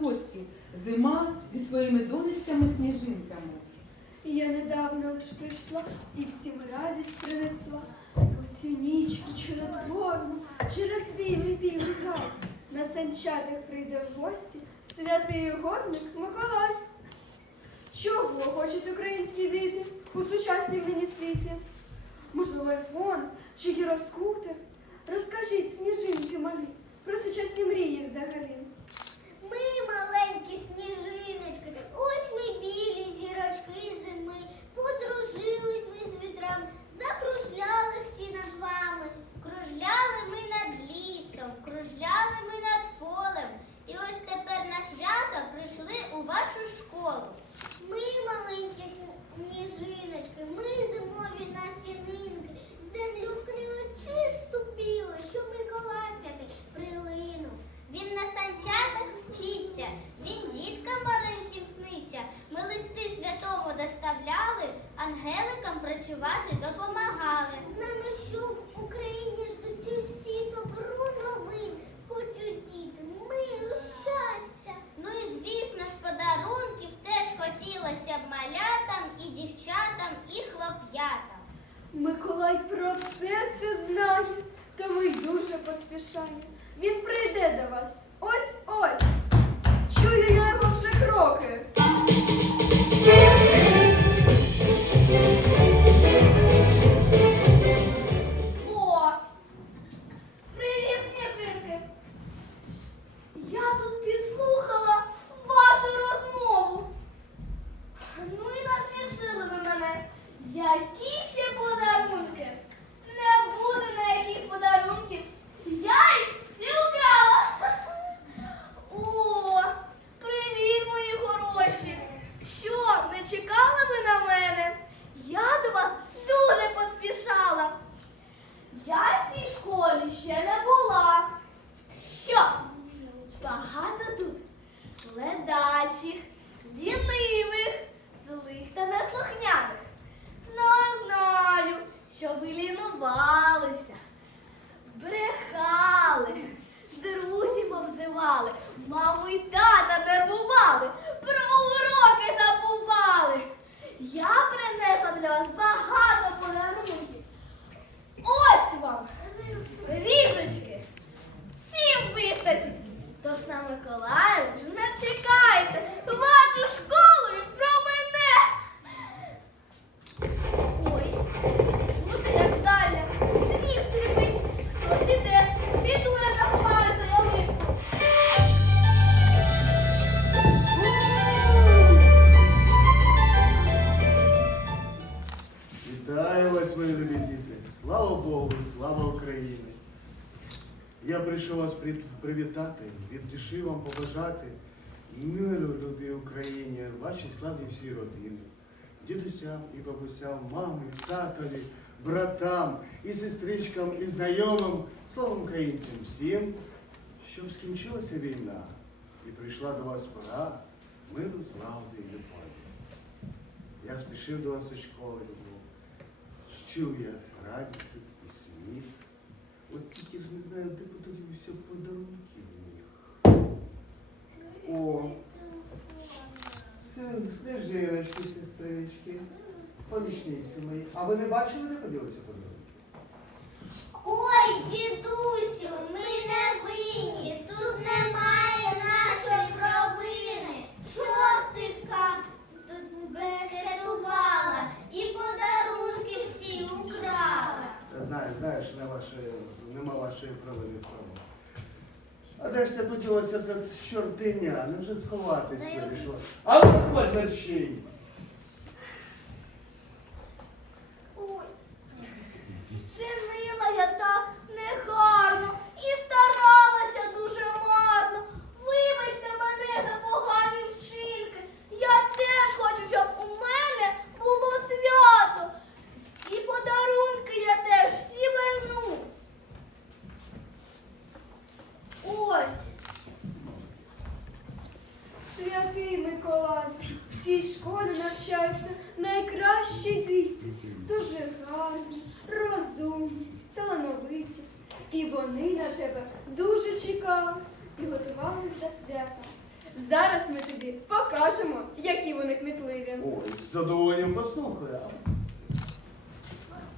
гості, зима зі своїми донечками-сніжинками. Я недавно лиш прийшла і всім радість принесла у цю нічку чудотворну через білий білий зал На санчатах прийде в гості святий угодник Миколай. Чого хочуть українські діти у сучасній нині світі? Можливо, айфон чи гіроскутер? Розкажіть сніжинки малі про сучасні мрії взагалі. Працювати допомагали. З нами що в Україні ждуть усі добру новин, хочуть діти, миру, щастя. Ну і звісно ж, подарунків теж хотілося б малятам і дівчатам, і хлоп'ятам. Миколай про все це знає, тому й дуже поспішає. Він прийде до вас. Ось ось. Які ще подарунки? Не буде на яких подарунків. Я їх всі украла. О, привіт, мої хороші. Що, не чекали ви на мене? Я до вас дуже поспішала. Я в цій школі ще не була. Що? Багато тут ледачих, лінивих, злих та неслухняних. Знаю, знаю, що ви лінувалися, брехали, друзів обзивали, маму і тата нервували, про уроки забували. Я принесла для вас багато подарунків. Ось вам різочки. Всім вистачить. Тож на Миколаїв Богу, слава Україні! Я прийшов вас привітати, від душі вам побажати миру, любі Україні, вашій славі всій родині, дідусям і бабусям, мамі, татові, братам, і сестричкам, і знайомим, словом українцям всім, щоб скінчилася війна і прийшла до вас пора миру, злагоди і любові. Я спішив до вас у школу, чув я радість тут і сміх. От тільки ж не знаю, де подивився подарунки в них. О, снежиночки, сестрички, помічниці мої. А ви не бачили, не подивилися подарунки? Ой, дідусю, ми не винні, тут немає нашої провини. Човтика тут безрятувала і подарунки всі украла. Знаю, знаєш, не ваше, нема вашої провини в тому. А де ж ти поділося та чортиня? Не вже сховатись вирішила. А ну ходь мерщій! Ой, я так негарно і старалася дуже марно. Вибачте мене за погані вчинки. Я теж хочу, щоб у мене було свято. І подарунки я теж всі верну. Ось. Святий Миколай, в цій школі навчаються найкращі діти, дуже гарні, розумні, талановиті. І вони на тебе дуже чекали і готувались до свята. Зараз ми тобі покажемо які вони кмітливі. Ой, з задоволенням послухаю.